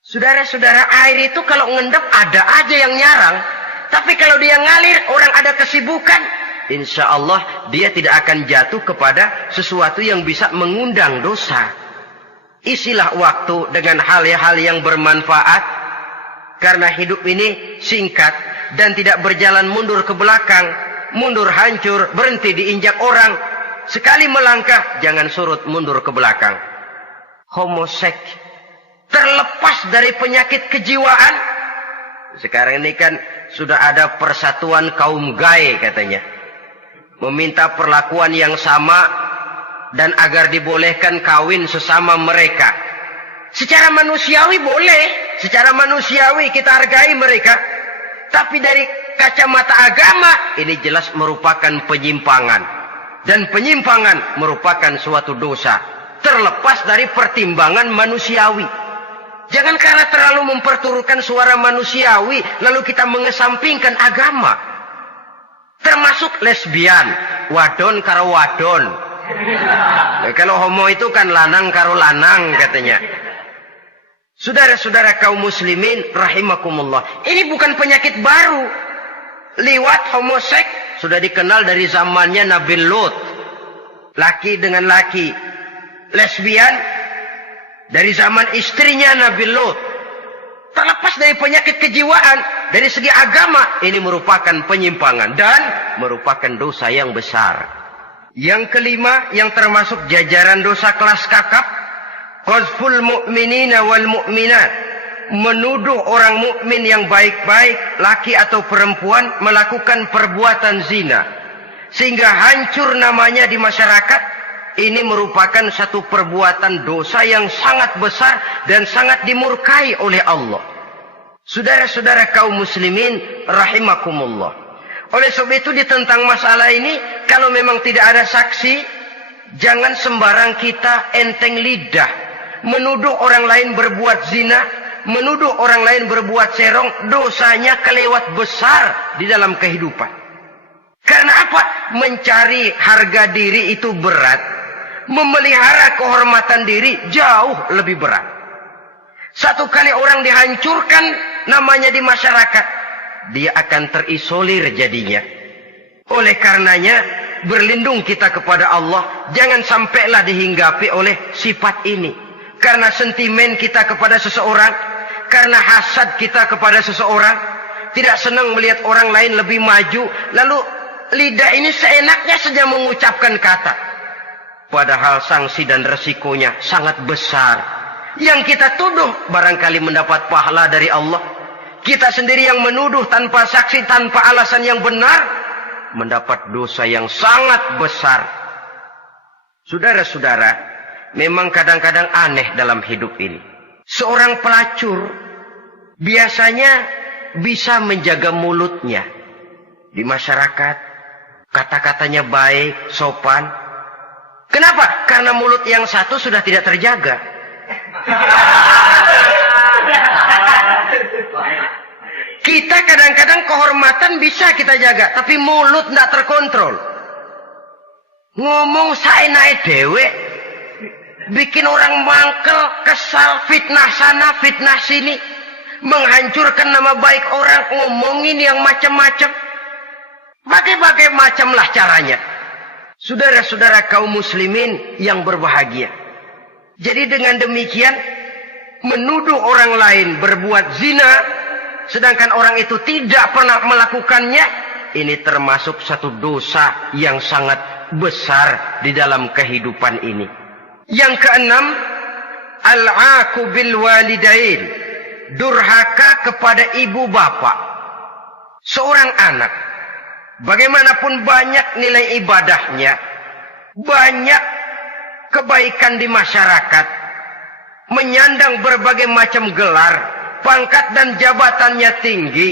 Saudara-saudara, air itu kalau ngendap ada aja yang nyarang. Tapi kalau dia ngalir, orang ada kesibukan, insya Allah dia tidak akan jatuh kepada sesuatu yang bisa mengundang dosa. Isilah waktu dengan hal-hal yang bermanfaat. Karena hidup ini singkat dan tidak berjalan mundur ke belakang. Mundur hancur, berhenti diinjak orang. Sekali melangkah, jangan surut mundur ke belakang. Homoseks, terlepas dari penyakit kejiwaan. Sekarang ini kan sudah ada persatuan kaum gay katanya. Meminta perlakuan yang sama dan agar dibolehkan kawin sesama mereka. Secara manusiawi boleh, secara manusiawi kita hargai mereka. Tapi dari kacamata agama, ini jelas merupakan penyimpangan. Dan penyimpangan merupakan suatu dosa. Terlepas dari pertimbangan manusiawi. Jangan karena terlalu memperturutkan suara manusiawi, lalu kita mengesampingkan agama. Termasuk lesbian, wadon karo wadon. Nah, kalau homo itu kan lanang karo lanang katanya. Saudara-saudara kaum muslimin rahimakumullah, ini bukan penyakit baru. Liwat, homoseks sudah dikenal dari zamannya Nabi Lut. Laki dengan laki. Lesbian dari zaman istrinya Nabi Lut. Terlepas dari penyakit kejiwaan, dari segi agama, ini merupakan penyimpangan dan merupakan dosa yang besar. Yang kelima, yang termasuk jajaran dosa kelas kakap, qazful mu'minina wal mu'minat, menuduh orang mukmin yang baik-baik, laki atau perempuan, melakukan perbuatan zina sehingga hancur namanya di masyarakat. Ini merupakan satu perbuatan dosa yang sangat besar dan sangat dimurkai oleh Allah. Saudara-saudara kaum muslimin rahimakumullah, oleh sebab itu tentang masalah ini, kalau memang tidak ada saksi, jangan sembarang kita enteng lidah menuduh orang lain berbuat zina, menuduh orang lain berbuat serong. Dosanya kelewat besar di dalam kehidupan. Karena apa? Mencari harga diri itu berat, memelihara kehormatan diri jauh lebih berat. Satu kali orang dihancurkan namanya di masyarakat, dia akan terisolir jadinya. Oleh karenanya, berlindung kita kepada Allah, jangan sampailah dihinggapi oleh sifat ini. Karena sentimen kita kepada seseorang, karena hasad kita kepada seseorang, tidak senang melihat orang lain lebih maju, lalu lidah ini seenaknya saja mengucapkan kata. Padahal sanksi dan resikonya sangat besar. Yang kita tuduh barangkali mendapat pahala dari Allah. Kita sendiri yang menuduh tanpa saksi, tanpa alasan yang benar, mendapat dosa yang sangat besar. Saudara-saudara, memang kadang-kadang aneh dalam hidup ini. Seorang pelacur biasanya bisa menjaga mulutnya di masyarakat, kata-katanya baik, sopan. Kenapa? Karena mulut yang satu sudah tidak terjaga. Kita kadang-kadang kehormatan bisa kita jaga, tapi mulut tidak terkontrol. Ngomong saenake dewe, bikin orang mangkel, kesal, fitnah sana, fitnah sini, menghancurkan nama baik orang, ngomongin yang macam-macam. Bagai-bagai macamlah caranya. Saudara-saudara kaum muslimin yang berbahagia. Jadi dengan demikian, menuduh orang lain berbuat zina, sedangkan orang itu tidak pernah melakukannya, ini termasuk satu dosa yang sangat besar di dalam kehidupan ini. Yang keenam, al-'aqu bil walidain, durhaka kepada ibu bapak. Seorang anak, bagaimanapun banyak nilai ibadahnya, banyak kebaikan di masyarakat, menyandang berbagai macam gelar, pangkat dan jabatannya tinggi,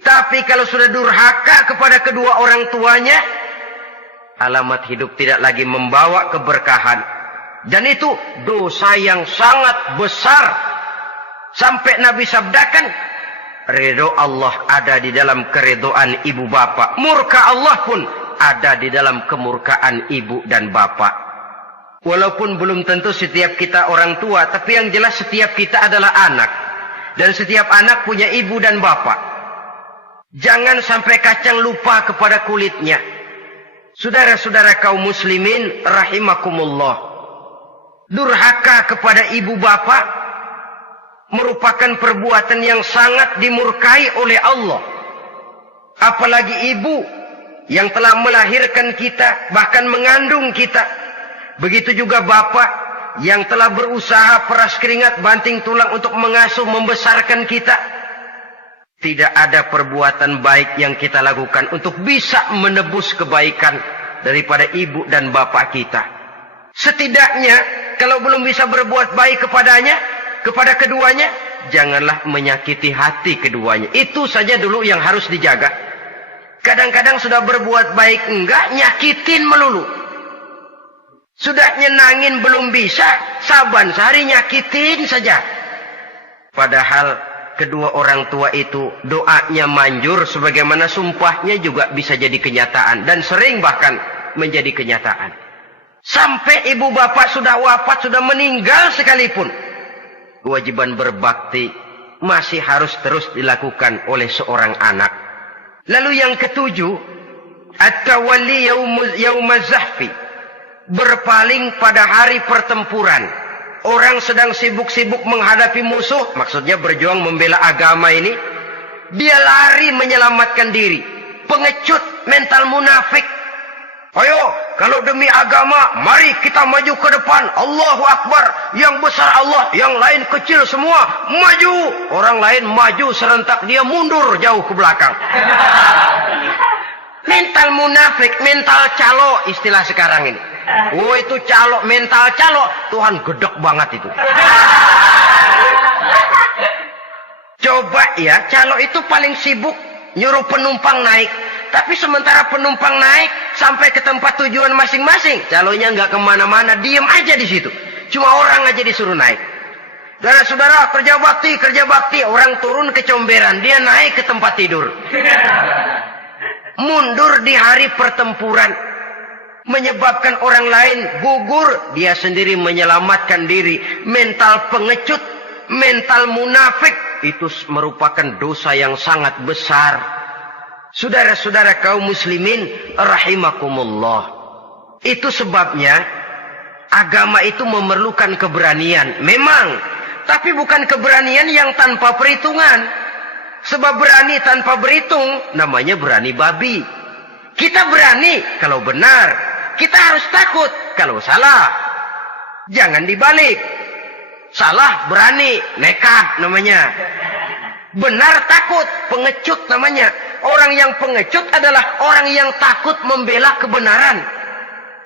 tapi kalau sudah durhaka kepada kedua orang tuanya, alamat hidup tidak lagi membawa keberkahan. Dan itu dosa yang sangat besar. Sampai Nabi sabdakan, ridho Allah ada di dalam keridhaan ibu bapak. Murka Allah pun ada di dalam kemurkaan ibu dan bapak. Walaupun belum tentu setiap kita orang tua, tapi yang jelas setiap kita adalah anak. Dan setiap anak punya ibu dan bapak. Jangan sampai kacang lupa kepada kulitnya. Saudara-saudara kaum muslimin rahimakumullah, durhaka kepada ibu bapak merupakan perbuatan yang sangat dimurkai oleh Allah. Apalagi ibu yang telah melahirkan kita, bahkan mengandung kita. Begitu juga bapak yang telah berusaha peras keringat banting tulang untuk mengasuh membesarkan kita. Tidak ada perbuatan baik yang kita lakukan untuk bisa menebus kebaikan daripada ibu dan bapak kita. Setidaknya kalau belum bisa berbuat baik kepadanya, kepada keduanya, janganlah menyakiti hati keduanya. Itu saja dulu yang harus dijaga. Kadang-kadang sudah berbuat baik enggak, nyakitin melulu. Sudah nyenangin belum bisa, saban sehari nyakitin saja. Padahal kedua orang tua itu doanya manjur, sebagaimana sumpahnya juga bisa jadi kenyataan. Dan sering bahkan menjadi kenyataan. Sampai ibu bapak sudah wafat, sudah meninggal sekalipun, Kewajiban berbakti masih harus terus dilakukan oleh seorang anak. Lalu yang ketujuh, at-tawalli yaumaz zahfi, berpaling pada hari pertempuran. Orang sedang sibuk-sibuk menghadapi musuh, maksudnya berjuang membela agama ini, dia lari menyelamatkan diri. Pengecut, mental munafik. Ayo, kalau demi agama, mari kita maju ke depan. Allahu Akbar. Yang besar Allah, yang lain kecil semua. Maju. Orang lain maju serentak, dia mundur jauh ke belakang. Mental munafik, mental calo istilah sekarang ini. Oh, itu calo, mental calo. Tuhan gedek banget itu. Coba ya, calo itu paling sibuk nyuruh penumpang naik. Tapi sementara penumpang naik sampai ke tempat tujuan masing-masing, calonya nggak kemana-mana, diem aja di situ. Cuma orang aja disuruh naik. Saudara-saudara, kerja bakti, orang turun ke comberan, dia naik ke tempat tidur. Mundur di hari pertempuran, menyebabkan orang lain gugur, dia sendiri menyelamatkan diri. Mental pengecut, mental munafik, itu merupakan dosa yang sangat besar. Saudara-saudara kaum muslimin rahimakumullah. Itu sebabnya agama itu memerlukan keberanian. Memang, tapi bukan keberanian yang tanpa perhitungan. Sebab berani tanpa berhitung namanya berani babi. Kita berani kalau benar, kita harus takut kalau salah. Jangan dibalik. Salah berani, nekat namanya. Benar takut, pengecut namanya. Orang yang pengecut adalah orang yang takut membela kebenaran.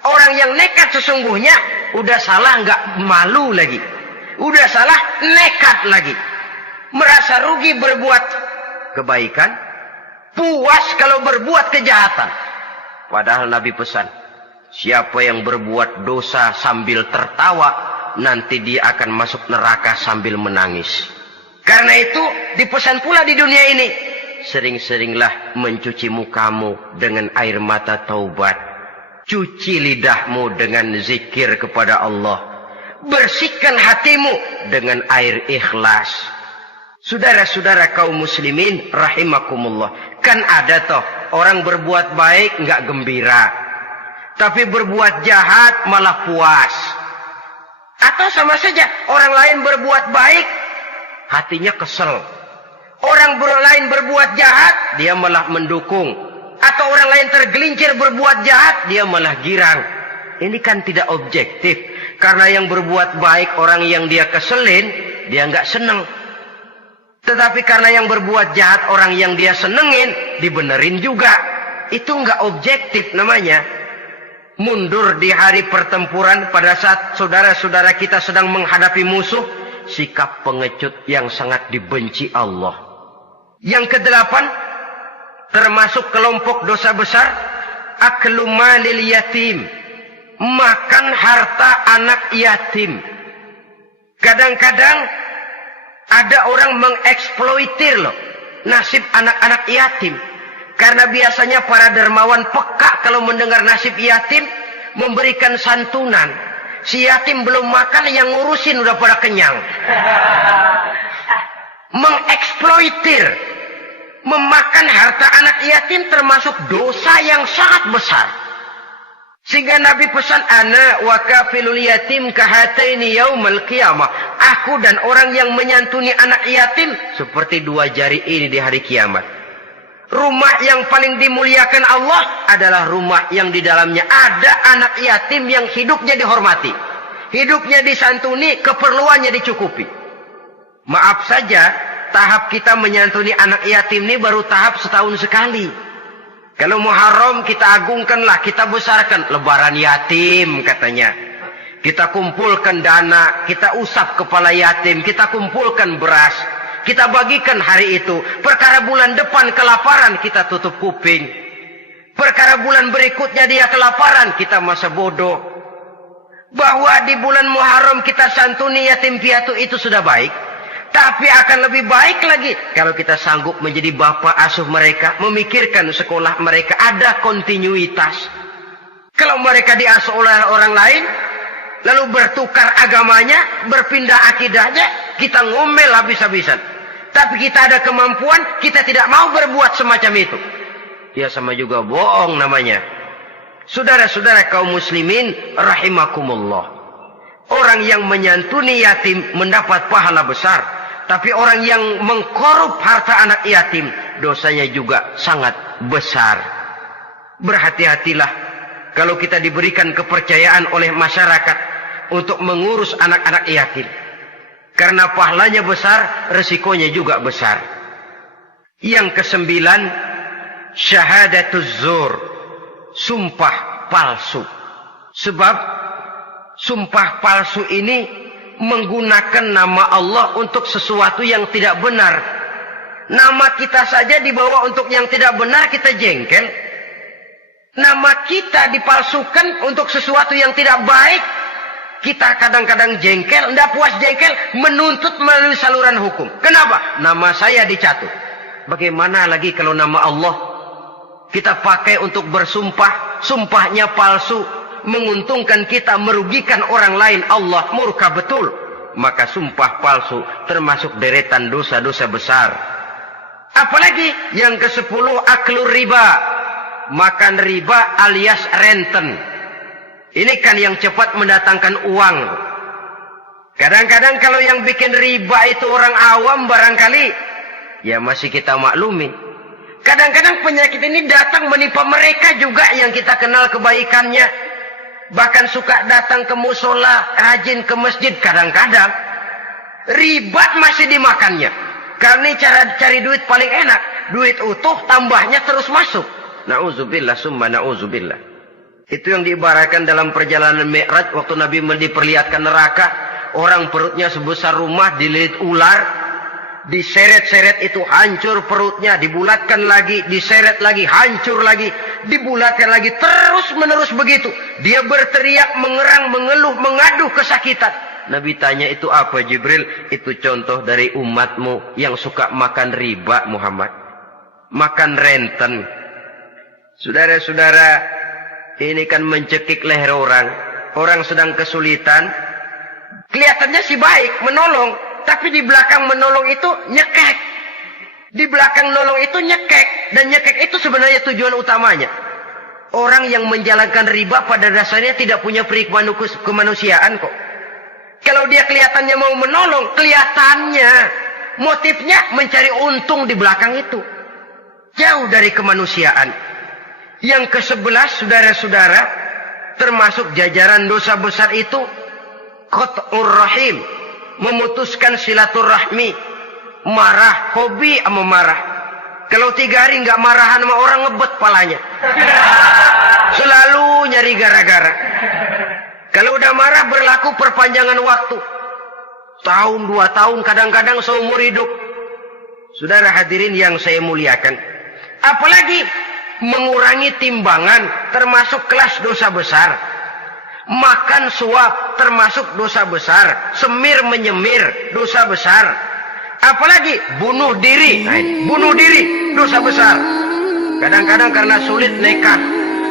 Orang yang nekat sesungguhnya udah salah nggak malu lagi. Udah salah nekat lagi. Merasa rugi berbuat kebaikan, puas kalau berbuat kejahatan. Padahal Nabi pesan, siapa yang berbuat dosa sambil tertawa, nanti dia akan masuk neraka sambil menangis. Karena itu dipesan pula di dunia ini, sering-seringlah mencuci mukamu dengan air mata taubat. Cuci lidahmu dengan zikir kepada Allah. Bersihkan hatimu dengan air ikhlas. Saudara-saudara kaum muslimin rahimakumullah. Kan ada toh orang berbuat baik nggak gembira. Tapi berbuat jahat malah puas. Atau sama saja orang lain berbuat baik, hatinya kesel. Orang lain berbuat jahat, dia malah mendukung. Atau orang lain tergelincir berbuat jahat, dia malah girang. Ini kan tidak objektif. Karena yang berbuat baik, orang yang dia keselin, dia nggak seneng. Tetapi karena yang berbuat jahat, orang yang dia senengin, dibenerin juga. Itu nggak objektif namanya. Mundur di hari pertempuran pada saat saudara-saudara kita sedang menghadapi musuh, sikap pengecut yang sangat dibenci Allah. Yang kedelapan, termasuk kelompok dosa besar, aklu malil yatim, makan harta anak yatim. Kadang-kadang ada orang mengeksploitir loh nasib anak-anak yatim. Karena biasanya para dermawan peka kalau mendengar nasib yatim, memberikan santunan. Si yatim belum makan, yang ngurusin udah pada kenyang. Mengeksploitir, memakan harta anak yatim termasuk dosa yang sangat besar. Sehingga Nabi pesan, ana wa kafilul yatim kahataini yaumal qiyamah. Aku dan orang yang menyantuni anak yatim seperti dua jari ini di hari kiamat. Rumah yang paling dimuliakan Allah adalah rumah yang di dalamnya ada anak yatim yang hidupnya dihormati. Hidupnya disantuni, keperluannya dicukupi. Maaf saja, tahap kita menyantuni anak yatim ini baru tahap setahun sekali. Kalau Muharram kita agungkanlah, kita besarkan. Lebaran yatim katanya. Kita kumpulkan dana, kita usap kepala yatim, kita kumpulkan beras. Kita bagikan hari itu. Perkara bulan depan kelaparan, kita tutup kuping. Perkara bulan berikutnya dia kelaparan, kita masa bodoh. Bahwa di bulan Muharram kita santuni yatim piatu itu sudah baik. Tapi akan lebih baik lagi kalau kita sanggup menjadi bapak asuh mereka, memikirkan sekolah mereka, ada kontinuitas. Kalau mereka diasuh oleh orang lain, lalu bertukar agamanya, berpindah akidahnya, kita ngomel habis-habisan. Tapi kita ada kemampuan, kita tidak mau berbuat semacam itu. Ya sama juga bohong namanya. Saudara-saudara kaum muslimin rahimakumullah. Orang yang menyantuni yatim mendapat pahala besar. Tapi orang yang mengkorup harta anak yatim, dosanya juga sangat besar. Berhati-hatilah kalau kita diberikan kepercayaan oleh masyarakat untuk mengurus anak-anak yatim. Karena pahalanya besar, resikonya juga besar. Yang kesembilan, syahadatuz zur, sumpah palsu. Sebab sumpah palsu ini menggunakan nama Allah untuk sesuatu yang tidak benar. Nama kita saja dibawa untuk yang tidak benar, kita jengkel. Nama kita dipalsukan untuk sesuatu yang tidak baik, kita kadang-kadang jengkel, tidak puas jengkel, menuntut melalui saluran hukum. Kenapa? Nama saya dicatut. Bagaimana lagi kalau nama Allah kita pakai untuk bersumpah, sumpahnya palsu, menguntungkan kita, merugikan orang lain, Allah murka betul. Maka sumpah palsu termasuk deretan dosa-dosa besar. Apalagi yang ke-10, aklur riba, makan riba alias renten. Ini kan yang cepat mendatangkan uang. Kadang-kadang kalau yang bikin riba itu orang awam barangkali, ya masih kita maklumi. Kadang-kadang penyakit ini datang menimpa mereka juga yang kita kenal kebaikannya. Bahkan suka datang ke musola, rajin ke masjid kadang-kadang. Riba masih dimakannya. Karena ini cara cari duit paling enak. Duit utuh tambahnya terus masuk. Na'udzubillah summa na'udzubillah. Itu yang diibaratkan dalam perjalanan Mi'raj waktu Nabi diperlihatkan neraka. Orang perutnya sebesar rumah dililit ular. Diseret-seret itu hancur perutnya. Dibulatkan lagi, diseret lagi, hancur lagi. Dibulatkan lagi, terus menerus begitu. Dia berteriak, mengerang, mengeluh, mengaduh kesakitan. Nabi tanya, itu apa Jibril? Itu contoh dari umatmu yang suka makan riba Muhammad. Makan renten. Saudara-saudara, ini kan mencekik leher orang. Orang sedang kesulitan. Kelihatannya sih baik, menolong. Tapi di belakang menolong itu nyekek. Di belakang nolong itu nyekek. Dan nyekek itu sebenarnya tujuan utamanya. Orang yang menjalankan riba pada dasarnya tidak punya perikman kemanusiaan kok. Kalau dia kelihatannya mau menolong, kelihatannya motifnya mencari untung di belakang itu. Jauh dari kemanusiaan. Yang ke-11, saudara-saudara, termasuk jajaran dosa besar itu qat'ur rahim, memutuskan silaturahmi. Marah, hobi sama marah. Kalau 3 hari nggak marahan sama orang, ngebet palanya. Selalu nyari gara-gara. Kalau udah marah berlaku perpanjangan waktu. Tahun, 2 tahun, kadang-kadang seumur hidup. Saudara hadirin yang saya muliakan. Apalagi mengurangi timbangan termasuk kelas dosa besar. Makan suap termasuk dosa besar. Semir menyemir dosa besar. Apalagi bunuh diri. Bunuh diri dosa besar. Kadang-kadang karena sulit nekat.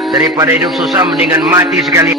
Daripada hidup susah mendingan mati sekali.